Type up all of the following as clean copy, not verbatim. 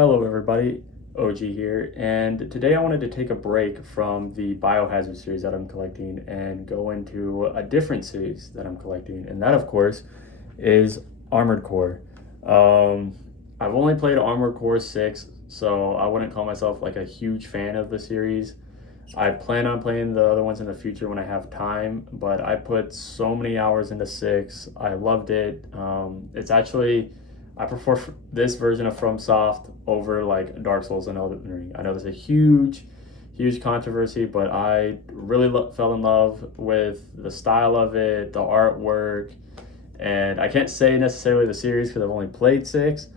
Hello everybody, OG here, and today I wanted to take a break from the Biohazard series that I'm collecting and go into a different series that I'm collecting, and that of course is Armored Core. I've only played Armored Core 6, so I wouldn't call myself like a huge fan of the series. I plan on playing the other ones in the future when I have time, but I put so many hours into 6. I loved it. It's actually I prefer this version of FromSoft over like Dark Souls and Elden Ring. I know there's a huge controversy, but I really fell in love with the style of it, the artwork, and I can't say necessarily the series because I've only played 6,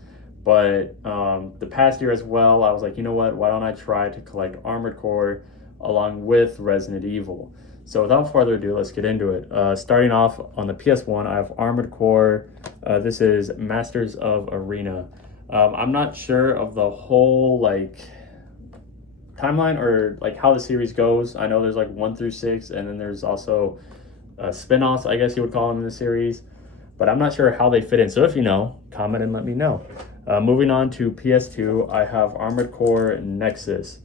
but the past year as well, I was like, you know what? Why don't I try to collect Armored Core along with Resident Evil? So without further ado, let's get into it. Starting off on the PS1, I have Armored Core. This is Masters of Arena. I'm not sure of the whole like timeline or like how the series goes. I know there's like 1 through 6, and then there's also spin-offs, I guess you would call them, in the series, but I'm not sure how they fit in. So if you know, comment and let me know. Moving on to PS2, I have Armored Core Nexus.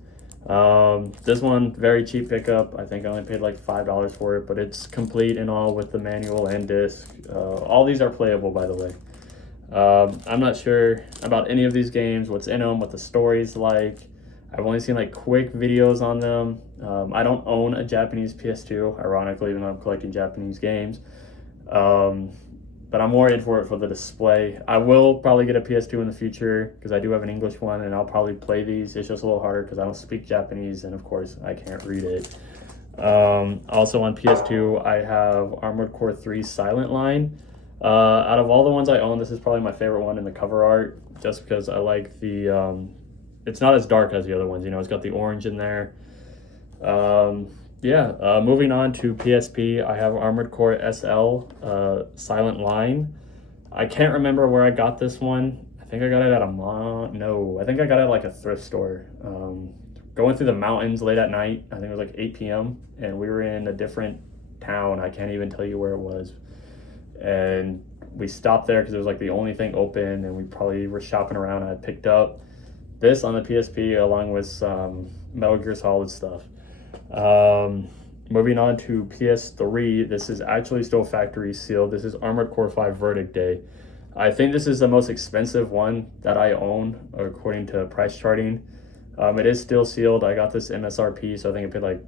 This one, very cheap pickup. I think I only paid like $5 for it, but it's complete and all with the manual and disc. All these are playable, by the way. I'm not sure about any of these games, what's in them, what the story's like. I've only seen like quick videos on them. I don't own a Japanese PS2, ironically, even though I'm collecting Japanese games. But I'm more in for it for the display. I will probably get a PS2 in the future because I do have an English one, and I'll probably play these. It's just a little harder because I don't speak Japanese, and of course I can't read it. Also on PS2, I have Armored Core 3 Silent Line. Out of all the ones I own, this is probably my favorite one in the cover art, just because I like the, it's not as dark as the other ones, you know, it's got the orange in there. Moving on to PSP, I have Armored Core SL Silent Line. I can't remember where I got this one. I think I got it at I think I got it at like a thrift store. Going through the mountains late at night, I think it was like 8 p.m. and we were in a different town. I can't even tell you where it was. And we stopped there because it was like the only thing open, and we probably were shopping around, and I picked up this on the PSP along with some Metal Gear Solid stuff. Moving on to PS3, this is actually still factory sealed. This is Armored Core 5 Verdict Day. I think this is the most expensive one that I own according to price charting. It is still sealed. I got this MSRP, so I think I paid like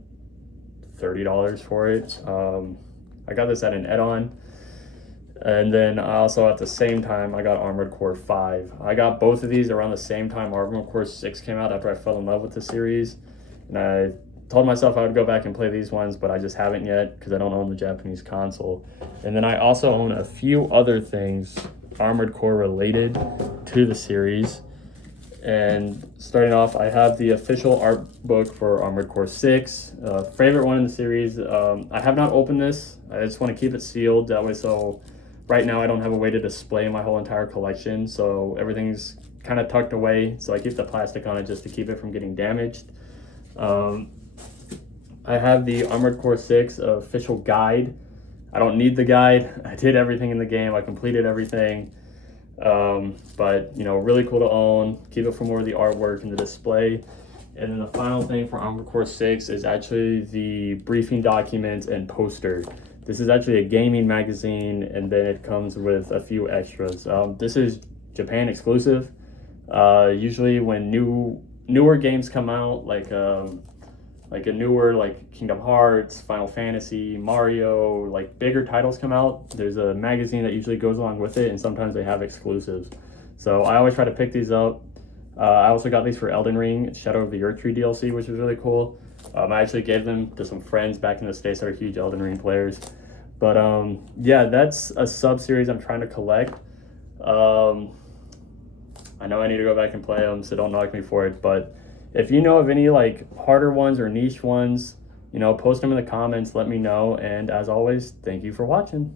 $30 for it. I got this at an add-on. And then I also, at the same time, I got Armored Core 5. I got both of these around the same time Armored Core 6 came out, after I fell in love with the series. And I told myself I would go back and play these ones, but I just haven't yet because I don't own the Japanese console. And then I also own a few other things Armored Core related to the series. And starting off, I have the official art book for Armored Core 6. Favorite one in the series. I have not opened this. I just want to keep it sealed. That way, so right now I don't have a way to display my whole entire collection. So everything's kind of tucked away. So I keep the plastic on it just to keep it from getting damaged. I have the Armored Core 6 official guide. I don't need the guide. I did everything in the game. I completed everything. But, you know, really cool to own. Keep it for more of the artwork and the display. And then the final thing for Armored Core 6 is actually the briefing document and poster. This is actually a gaming magazine, and then it comes with a few extras. This is Japan exclusive. Usually when newer games come out, like a newer like Kingdom Hearts, Final Fantasy, Mario, like bigger titles come out, there's a magazine that usually goes along with it, and sometimes they have exclusives. So I always try to pick these up. I also got these for Elden Ring, Shadow of the Erdtree DLC, which was really cool. I actually gave them to some friends back in the States that are huge Elden Ring players. But yeah, that's a sub-series I'm trying to collect. I know I need to go back and play them, so don't knock me for it, but if you know of any like harder ones or niche ones, you know, post them in the comments, let me know. And as always, thank you for watching.